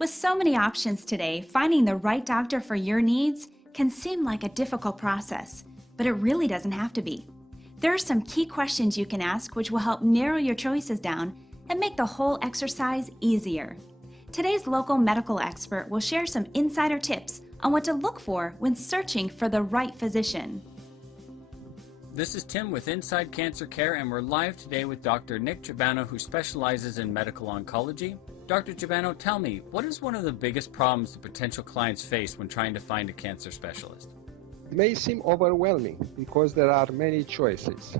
With so many options today, finding the right doctor for your needs can seem like a difficult process, but it really doesn't have to be. There are some key questions you can ask which will help narrow your choices down and make the whole exercise easier. Today's local medical expert will share some insider tips on what to look for when searching for the right physician. This is Tim with Inside Cancer Care, and we're live today with Dr. Niculae Ciobanu, who specializes in medical oncology. Dr. Ciobanu, tell me, what is one of the biggest problems that potential clients face when trying to find a cancer specialist? It may seem overwhelming because there are many choices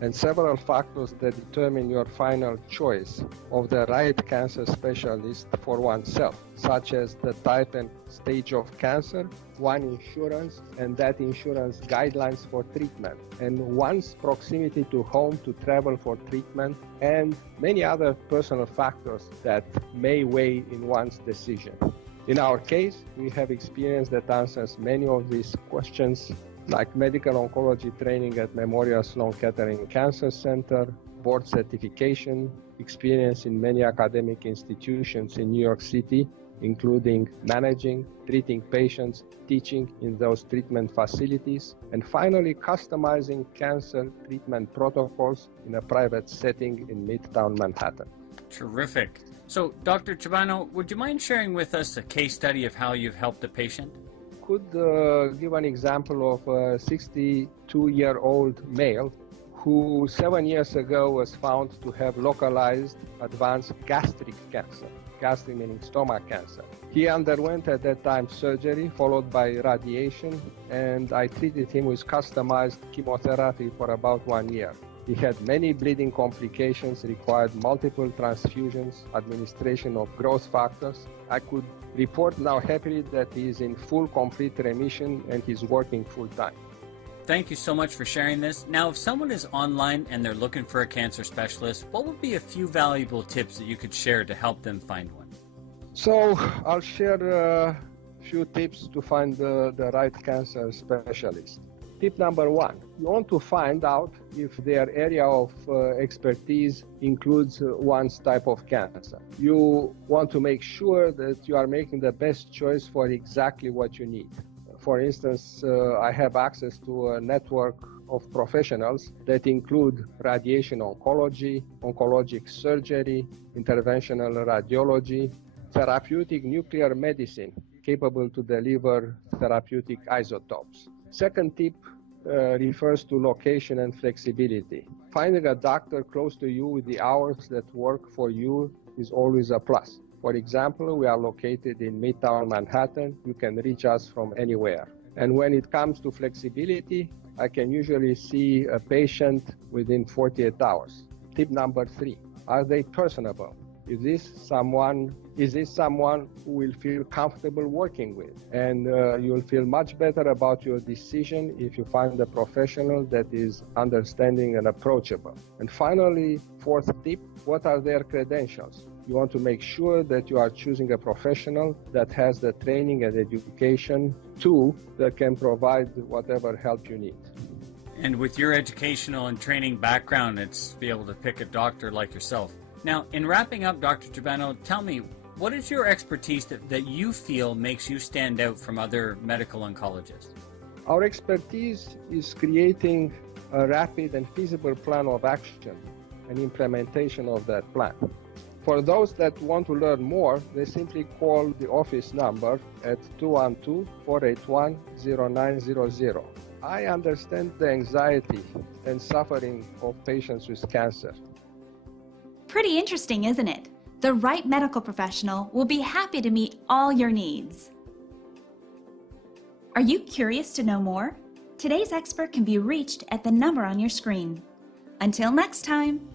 and several factors that determine your final choice of the right cancer specialist for oneself, such as the type and stage of cancer, one insurance and that insurance guidelines for treatment, and one's proximity to home to travel for treatment, and many other personal factors that may weigh in one's decision. In our case, we have experience that answers many of these questions, like medical oncology training at Memorial Sloan Kettering Cancer Center, board certification, experience in many academic institutions in New York City, including managing, treating patients, teaching in those treatment facilities, and finally customizing cancer treatment protocols in a private setting in Midtown Manhattan. Terrific. So, Dr. Ciobanu, would you mind sharing with us a case study of how you've helped a patient? Could give an example of a 62-year-old male who 7 years ago was found to have localized advanced gastric cancer, gastric meaning stomach cancer. He underwent at that time surgery followed by radiation, and I treated him with customized chemotherapy for about 1 year. He had many bleeding complications, required multiple transfusions, administration of growth factors. I could report now happily that he is in full complete remission and he's working full time. Thank you so much for sharing this. Now, if someone is online and they're looking for a cancer specialist, what would be a few valuable tips that you could share to help them find one? So I'll share a few tips to find the right cancer specialist. Tip number one, you want to find out if their area of expertise includes one's type of cancer. You want to make sure that you are making the best choice for exactly what you need. For instance, I have access to a network of professionals that include radiation oncology, oncologic surgery, interventional radiology, therapeutic nuclear medicine, capable to deliver therapeutic isotopes. Second tip refers to location and flexibility. Finding a doctor close to you with the hours that work for you is always a plus. For example, we are located in Midtown Manhattan. You can reach us from anywhere. And when it comes to flexibility, I can usually see a patient within 48 hours. Tip number three, are they personable? Is this someone who will feel comfortable working with? And you'll feel much better about your decision if you find a professional that is understanding and approachable. And finally, fourth tip, what are their credentials? You want to make sure that you are choosing a professional that has the training and education too, that can provide whatever help you need. And with your educational and training background, it's to be able to pick a doctor like yourself. Now, in wrapping up, Dr. Ciobanu, tell me, what is your expertise that you feel makes you stand out from other medical oncologists? Our expertise is creating a rapid and feasible plan of action and implementation of that plan. For those that want to learn more, they simply call the office number at 212-481-0900. I understand the anxiety and suffering of patients with cancer. Pretty interesting, isn't it? The right medical professional will be happy to meet all your needs. Are you curious to know more? Today's expert can be reached at the number on your screen. Until next time.